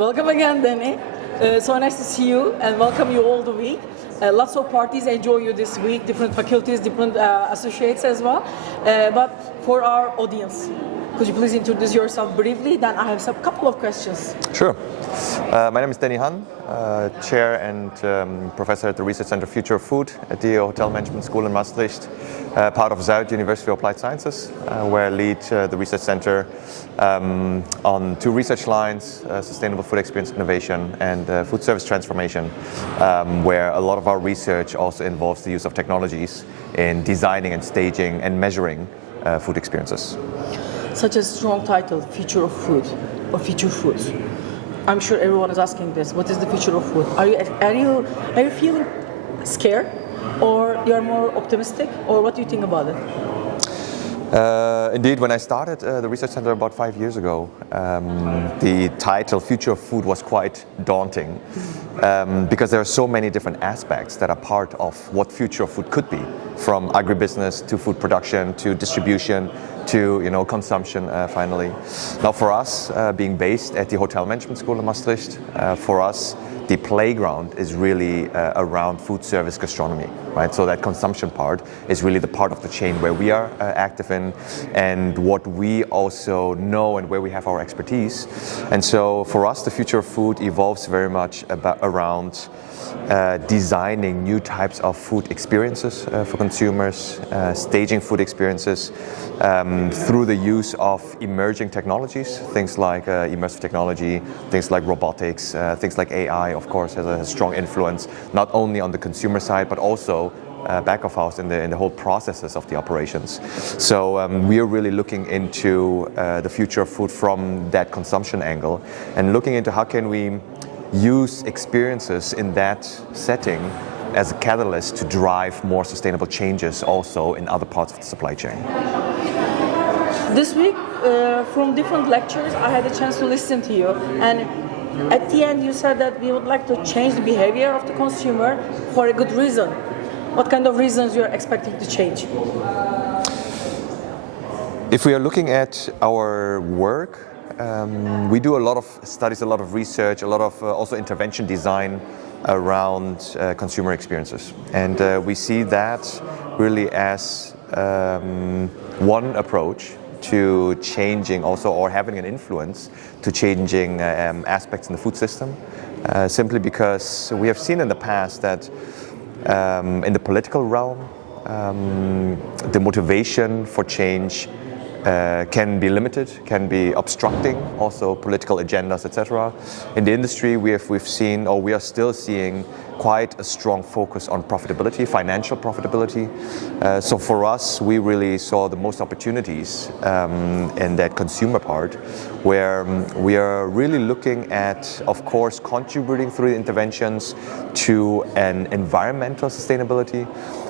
Welcome again, Danny. So nice to see you and welcome you all the week. Lots of parties enjoy you this week, different faculties, different associates as well. But for our audience, could you please introduce yourself briefly? Then I have a couple of questions. Sure. My name is Danny Han, Chair and Professor at the Research Center Future of Food at the Hotel Management School in Maastricht, part of Zuid University of Applied Sciences, where I lead the Research Center on two research lines, Sustainable Food Experience Innovation and Food Service Transformation, where a lot of our research also involves the use of technologies in designing and staging and measuring food experiences. Such a strong title, Future of Food or Future Foods. I'm sure everyone is asking this. What is the future of food? Are you feeling scared, or you are more optimistic, or what do you think about it? Indeed, when I started the Research Center about 5 years ago, the title Future of Food was quite daunting because there are so many different aspects that are part of what future of food could be, from agribusiness to food production to distribution to consumption finally. Now for us, being based at the Hotel Management School in Maastricht, for us the playground is really around food service gastronomy, right? So that consumption part is really the part of the chain where we are active in and what we also know and where we have our expertise. And so for us, the future of food evolves very much around designing new types of food experiences for consumers, staging food experiences through the use of emerging technologies, things like immersive technology, things like robotics, things like AI, of course, has a strong influence, not only on the consumer side, but also back of house in the whole processes of the operations. So we are really looking into the future of food from that consumption angle and looking into how can we use experiences in that setting as a catalyst to drive more sustainable changes also in other parts of the supply chain. This week, from different lectures, I had a chance to listen to you, and at the end you said that we would like to change the behavior of the consumer for a good reason. What kind of reasons you are expecting to change? If we are looking at our work, we do a lot of studies, a lot of research, a lot of also intervention design around consumer experiences. And we see that really as one approach to changing also or having an influence to changing aspects in the food system, simply because we have seen in the past that in the political realm, the motivation for change can be limited, can be obstructing also political agendas, etc. In the industry, we've seen, or we are still seeing, quite a strong focus on profitability, financial profitability. So for us, we really saw the most opportunities in that consumer part, where we are really looking at, of course, contributing through the interventions to an environmental sustainability,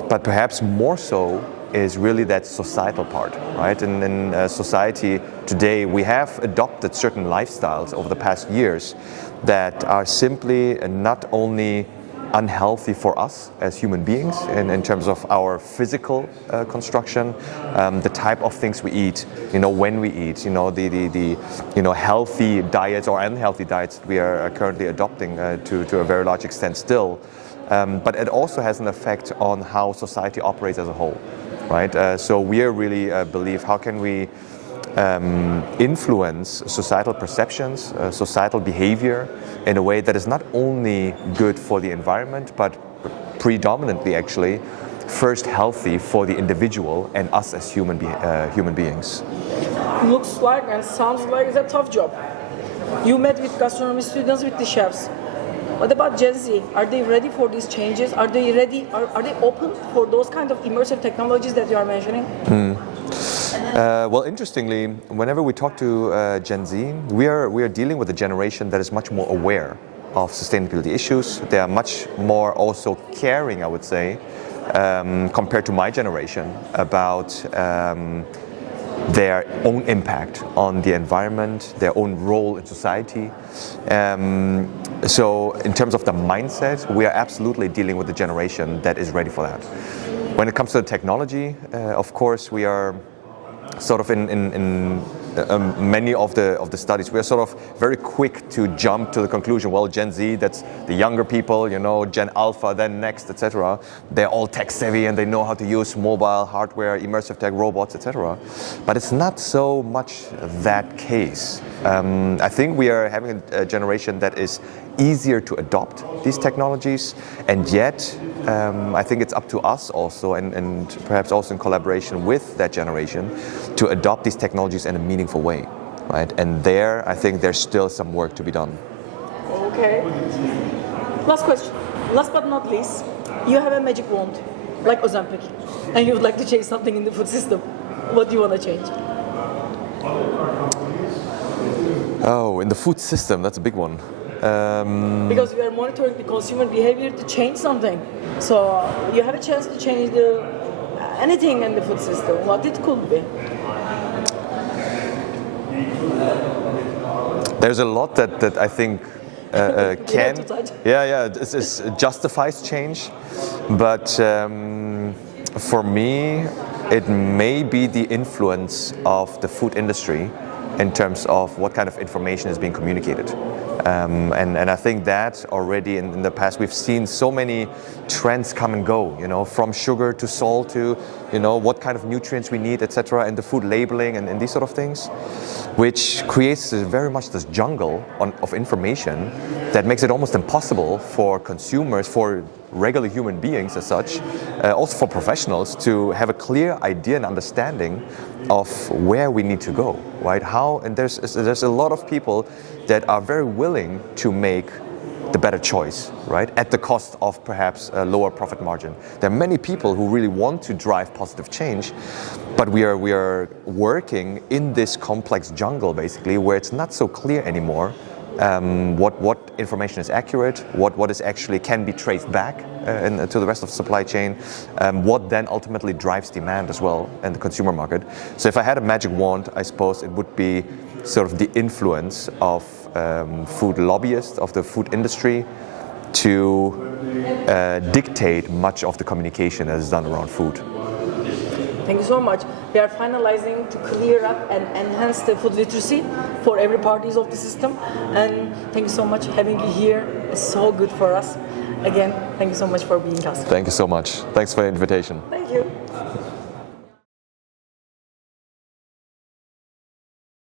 but perhaps more so is really that societal part, right? In society today, we have adopted certain lifestyles over the past years that are simply not only unhealthy for us as human beings in terms of our physical construction, the type of things we eat, when we eat, the healthy diets or unhealthy diets that we are currently adopting to a very large extent still, but it also has an effect on how society operates as a whole. Right, so we really believe how can we influence societal perceptions, societal behavior in a way that is not only good for the environment, but predominantly actually first healthy for the individual and us as human beings. Looks like and sounds like it's a tough job. You met with gastronomy students, with the chefs. What about Gen Z? Are they ready for these changes? Are they ready? Are they open for those kind of immersive technologies that you are mentioning? Well, interestingly, whenever we talk to Gen Z, we are dealing with a generation that is much more aware of sustainability issues. They are much more also caring, I would say, compared to my generation about their own impact on the environment, their own role in society. So in terms of the mindset, we are absolutely dealing with a generation that is ready for that. When it comes to the technology, of course, we are sort of in many of the studies, we're sort of very quick to jump to the conclusion, well, Gen Z, that's the younger people, you know, Gen Alpha, then next, etc. They're all tech savvy and they know how to use mobile hardware, immersive tech, robots, etc. But it's not so much that case. I think we are having a generation that is easier to adopt these technologies, and yet I think it's up to us also, and perhaps also in collaboration with that generation, to adopt these technologies in a meaningful way, right? And there, I think there's still some work to be done. Okay. Last question. Last but not least, you have a magic wand, like Ozempic, and you would like to change something in the food system. What do you want to change? Oh, in the food system, that's a big one. Because we are monitoring the consumer behavior to change something. So you have a chance to change anything in the food system, what it could be. There's a lot that I think can, it justifies change, but for me, it may be the influence of the food industry in terms of what kind of information is being communicated. And I think that already in the past we've seen so many trends come and go, you know, from sugar to salt to, you know, what kind of nutrients we need, etc., and the food labeling and these sort of things, which creates very much this jungle of information that makes it almost impossible for consumers, for regular human beings as such, also for professionals, to have a clear idea and understanding of where we need to go, right? And there's a lot of people that are very willing to make the better choice, right? At the cost of perhaps a lower profit margin. There are many people who really want to drive positive change, but we are working in this complex jungle basically, where it's not so clear anymore what information is accurate, what is actually can be traced back to the rest of the supply chain, what then ultimately drives demand as well in the consumer market. So if I had a magic wand, I suppose it would be sort of the influence of food lobbyists, of the food industry, to dictate much of the communication that is done around food. Thank you so much. We are finalizing to clear up and enhance the food literacy for every parties of the system. And thank you so much. Having you here is so good for us. Again, thank you so much for being us. Thank you so much. Thanks for the invitation. Thank you.